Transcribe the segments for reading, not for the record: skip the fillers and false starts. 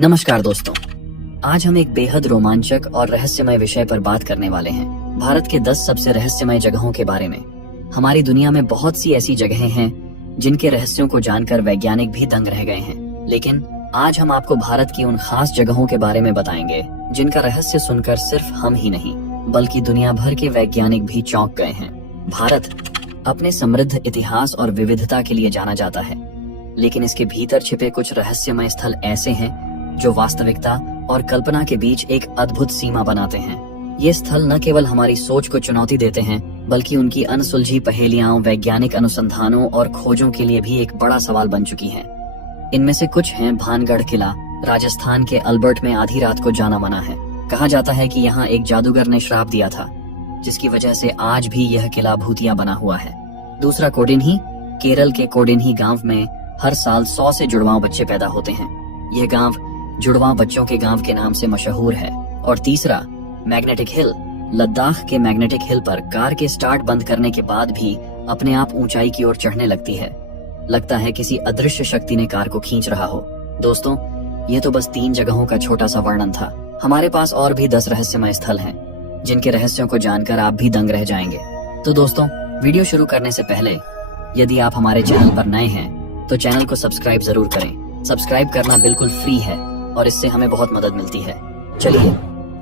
नमस्कार दोस्तों, आज हम एक बेहद रोमांचक और रहस्यमय विषय पर बात करने वाले हैं। भारत के 10 सबसे रहस्यमय जगहों के बारे में। हमारी दुनिया में बहुत सी ऐसी जगहें हैं जिनके रहस्यों को जानकर वैज्ञानिक भी दंग रह गए हैं, लेकिन आज हम आपको भारत की उन खास जगहों के बारे में बताएंगे जिनका रहस्य सुनकर सिर्फ हम ही नहीं बल्कि दुनिया भर के वैज्ञानिक भी चौंक गए हैं। भारत अपने समृद्ध इतिहास और विविधता के लिए जाना जाता है, लेकिन इसके भीतर छिपे कुछ रहस्यमय स्थल ऐसे हैं जो वास्तविकता और कल्पना के बीच एक अद्भुत सीमा बनाते हैं। ये स्थल न केवल हमारी सोच को चुनौती देते हैं, बल्कि उनकी अनसुलझी पहेलियां, वैज्ञानिक अनुसंधानों और खोजों के लिए भी एक बड़ा सवाल बन चुकी हैं। इनमें से कुछ हैं भानगढ़ किला, राजस्थान के अल्बर्ट में आधी रात को जाना मना है। कहा जाता है कि यहाँ एक जादूगर ने श्राप दिया था, जिसकी वजह से आज भी यह किला भूतिया बना हुआ है। दूसरा कोडिन्ही, केरल के कोडिन्ही गांव में हर साल 100 से जुड़वां बच्चे पैदा होते हैं। यह गांव जुड़वां बच्चों के गांव के नाम से मशहूर है। और तीसरा मैग्नेटिक हिल, लद्दाख के मैग्नेटिक हिल पर कार के स्टार्ट बंद करने के बाद भी अपने आप ऊंचाई की ओर चढ़ने लगती है। लगता है किसी अदृश्य शक्ति ने कार को खींच रहा हो। दोस्तों, ये तो बस 3 जगहों का छोटा सा वर्णन था। हमारे पास और भी 10 रहस्यमय स्थल हैं जिनके रहस्यों को जानकर आप भी दंग रह जाएंगे। तो दोस्तों, वीडियो शुरू करने से पहले यदि आप हमारे चैनल पर नए हैं तो चैनल को सब्सक्राइब जरूर करें। सब्सक्राइब करना बिल्कुल फ्री है और इससे हमें बहुत मदद मिलती है। चलिए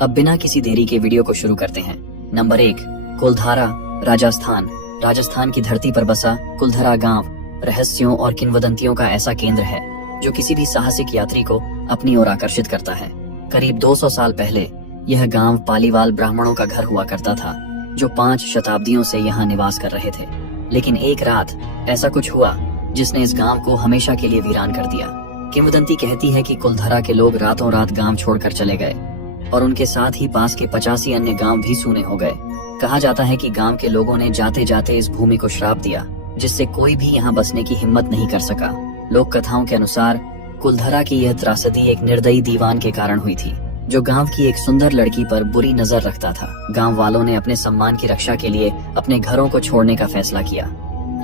अब बिना किसी देरी के वीडियो को शुरू करते हैं। नंबर 1, कुलधारा, राजस्थान। राजस्थान की धरती पर बसा कुलधारा गांव रहस्यों और किंवदंतियों का ऐसा केंद्र है जो किसी भी साहसिक यात्री को अपनी ओर आकर्षित करता है। करीब 200 साल पहले यह गांव पालीवाल ब्राह्मणों का घर हुआ करता था, जो 5 शताब्दियों से यहाँ निवास कर रहे थे। लेकिन एक रात ऐसा कुछ हुआ जिसने इस गांव को हमेशा के लिए वीरान कर दिया। किंवदंती कहती है कि कुलधारा के लोग रातों रात गांव छोड़कर चले गए और उनके साथ ही पास के 85 अन्य गांव भी सूने हो गए। कहा जाता है कि गांव के लोगों ने जाते जाते इस भूमि को श्राप दिया, जिससे कोई भी यहाँ बसने की हिम्मत नहीं कर सका। लोक कथाओं के अनुसार कुलधारा की यह त्रासदी एक निर्दयी दीवान के कारण हुई थी, जो गांव की एक सुंदर लड़की पर बुरी नजर रखता था। गांव वालों ने अपने सम्मान की रक्षा के लिए अपने घरों को छोड़ने का फैसला किया,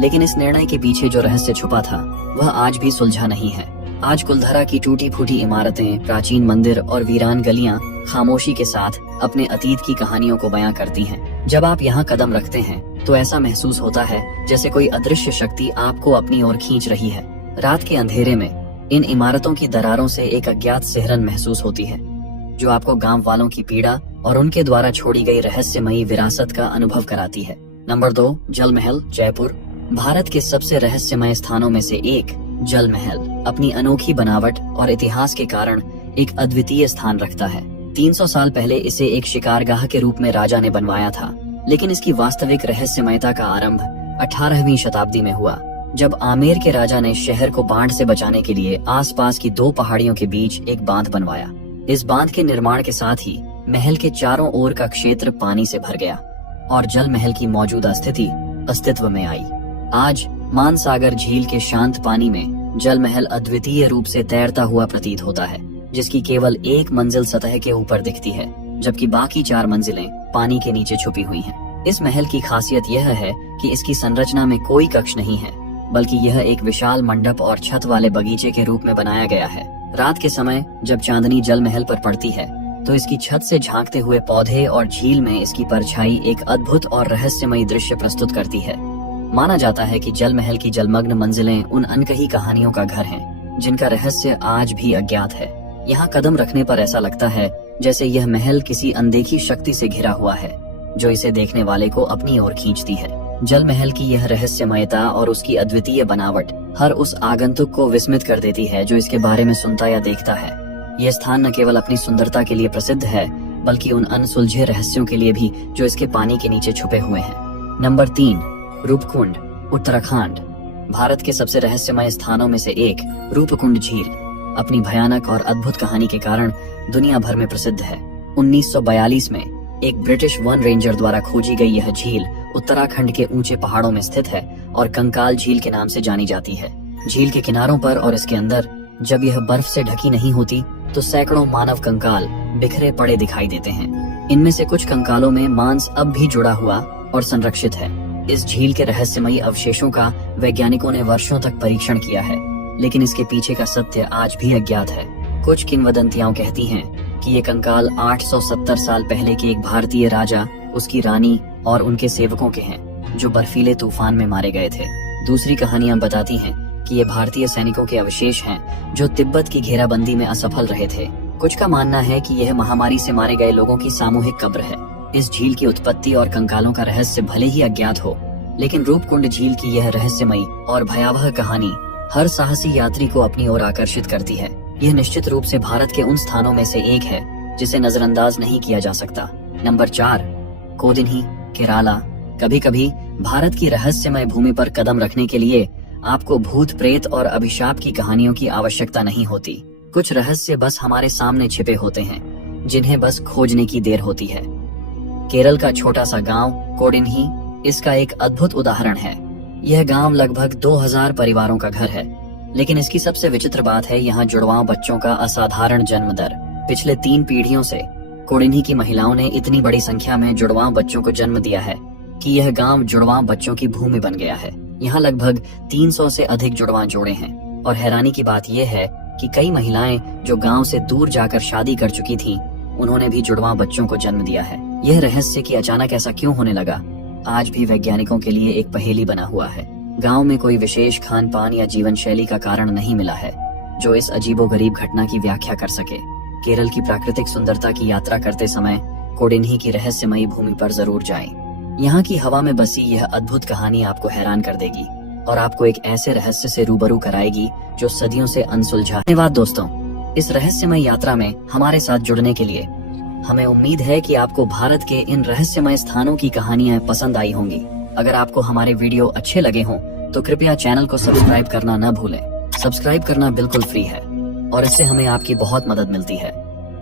लेकिन इस निर्णय के पीछे जो रहस्य छुपा था वह आज भी सुलझा नहीं है। आज कुलधारा की टूटी फूटी इमारतें, प्राचीन मंदिर और वीरान गलियां खामोशी के साथ अपने अतीत की कहानियों को बयां करती हैं। जब आप यहाँ कदम रखते हैं तो ऐसा महसूस होता है जैसे कोई अदृश्य शक्ति आपको अपनी ओर खींच रही है। रात के अंधेरे में इन इमारतों की दरारों से एक अज्ञात सिहरन महसूस होती है, जो आपको गांव वालों की पीड़ा और उनके द्वारा छोड़ी गई रहस्यमयी विरासत का अनुभव कराती है। नंबर 2, जल महल, जयपुर। भारत के सबसे रहस्यमय स्थानों में से एक जल महल अपनी अनोखी बनावट और इतिहास के कारण एक अद्वितीय स्थान रखता है। 300 साल पहले इसे एक शिकारगाह के रूप में राजा ने बनवाया था, लेकिन इसकी वास्तविक रहस्यमयता का आरंभ 18वीं शताब्दी में हुआ, जब आमेर के राजा ने शहर को बाढ़ से बचाने के लिए आसपास की 2 पहाड़ियों के बीच एक बांध बनवाया। इस बांध के निर्माण के साथ ही महल के चारों ओर का क्षेत्र पानी से भर गया और जल महल की मौजूदा स्थिति अस्तित्व में आई। आज मानसागर झील के शांत पानी में जल महल अद्वितीय रूप से तैरता हुआ प्रतीत होता है, जिसकी केवल एक मंजिल सतह के ऊपर दिखती है, जबकि बाकी 4 मंजिलें पानी के नीचे छुपी हुई हैं। इस महल की खासियत यह है कि इसकी संरचना में कोई कक्ष नहीं है, बल्कि यह एक विशाल मंडप और छत वाले बगीचे के रूप में बनाया गया है। रात के समय जब चांदनी जल महल पर पड़ती है तो इसकी छत से झांकते हुए पौधे और झील में इसकी परछाई एक अद्भुत और रहस्यमयी दृश्य प्रस्तुत करती है। माना जाता है कि जल महल की जलमग्न मंजिलें उन अनकही कहानियों का घर हैं, जिनका रहस्य आज भी अज्ञात है। यहाँ कदम रखने पर ऐसा लगता है जैसे यह महल किसी अनदेखी शक्ति से घिरा हुआ है, जो इसे देखने वाले को अपनी ओर खींचती है। जल महल की यह रहस्यमयता और उसकी अद्वितीय बनावट हर उस आगंतुक को विस्मित कर देती है जो इसके बारे में सुनता या देखता है। यह स्थान न केवल अपनी सुंदरता के लिए प्रसिद्ध है, बल्कि उन अनसुलझे रहस्यों के लिए भी जो इसके पानी के नीचे छुपे हुए हैं। नंबर 3, रूपकुंड, उत्तराखंड। भारत के सबसे रहस्यमय स्थानों में से एक रूपकुंड झील अपनी भयानक और अद्भुत कहानी के कारण दुनिया भर में प्रसिद्ध है। 1942 में एक ब्रिटिश वन रेंजर द्वारा खोजी गई यह झील उत्तराखंड के ऊंचे पहाड़ों में स्थित है और कंकाल झील के नाम से जानी जाती है। झील के किनारों पर और इसके अंदर जब यह बर्फ से ढकी नहीं होती तो सैकड़ों मानव कंकाल बिखरे पड़े दिखाई देते हैं। इनमें से कुछ कंकालों में मांस अब भी जुड़ा हुआ और संरक्षित है। इस झील के रहस्यमयी अवशेषों का वैज्ञानिकों ने वर्षों तक परीक्षण किया है, लेकिन इसके पीछे का सत्य आज भी अज्ञात है। कुछ किंवदंतियां कहती हैं कि ये कंकाल 870 साल पहले के एक भारतीय राजा, उसकी रानी और उनके सेवकों के हैं जो बर्फीले तूफान में मारे गए थे। दूसरी कहानियां बताती हैं कि ये भारतीय सैनिकों के अवशेष हैं जो तिब्बत की घेराबंदी में असफल रहे थे। कुछ का मानना है कि यह महामारी से मारे गए लोगों की सामूहिक कब्र है। इस झील की उत्पत्ति और कंकालों का रहस्य भले ही अज्ञात हो, लेकिन रूपकुंड झील की यह रहस्यमयी और भयावह कहानी हर साहसी यात्री को अपनी ओर आकर्षित करती है। यह निश्चित रूप से भारत के उन स्थानों में से एक है जिसे नजरअंदाज नहीं किया जा सकता। नंबर 4, कोडिन्ही, केराला। कभी कभी भारत की रहस्यमय भूमि पर कदम रखने के लिए आपको भूत प्रेत और अभिशाप की कहानियों की आवश्यकता नहीं होती। कुछ रहस्य बस हमारे सामने छिपे होते हैं, जिन्हें बस खोजने की देर होती है। केरल का छोटा सा गांव कोडिन्ही इसका एक अद्भुत उदाहरण है। यह गांव लगभग 2000 परिवारों का घर है, लेकिन इसकी सबसे विचित्र बात है यहाँ जुड़वां बच्चों का असाधारण जन्म दर। पिछले 3 पीढ़ियों से कोडिन्ही की महिलाओं ने इतनी बड़ी संख्या में जुड़वां बच्चों को जन्म दिया है कि यह गांव जुड़वां बच्चों की भूमि बन गया है। यहाँ लगभग 300 से अधिक जुड़वां जोड़े हैं और हैरानी की बात यह है कि कई महिलाएं जो गांव से दूर जाकर शादी कर चुकी थीं, उन्होंने भी जुड़वां बच्चों को जन्म दिया है। यह रहस्य कि अचानक ऐसा क्यों होने लगा, आज भी वैज्ञानिकों के लिए एक पहेली बना हुआ है। गांव में कोई विशेष खान पान या जीवन शैली का कारण नहीं मिला है जो इस अजीबोगरीब घटना की व्याख्या कर सके। केरल की प्राकृतिक सुंदरता की यात्रा करते समय कोडिन्ही की रहस्यमयी भूमि पर जरूर जाएं। यहाँ की हवा में बसी यह अद्भुत कहानी आपको हैरान कर देगी और आपको एक ऐसे रहस्य से रूबरू कराएगी जो सदियों से अनसुलझा। धन्यवाद दोस्तों, इस रहस्यमय यात्रा में हमारे साथ जुड़ने के लिए। हमें उम्मीद है कि आपको भारत के इन रहस्यमय स्थानों की कहानियां पसंद आई होंगी। अगर आपको हमारे वीडियो अच्छे लगे हों तो कृपया चैनल को सब्सक्राइब करना न भूलें। सब्सक्राइब करना बिल्कुल फ्री है और इससे हमें आपकी बहुत मदद मिलती है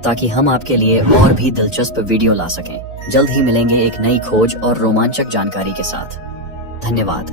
ताकि हम आपके लिए और भी दिलचस्प वीडियो ला सकें। जल्द ही मिलेंगे एक नई खोज और रोमांचक जानकारी के साथ। धन्यवाद।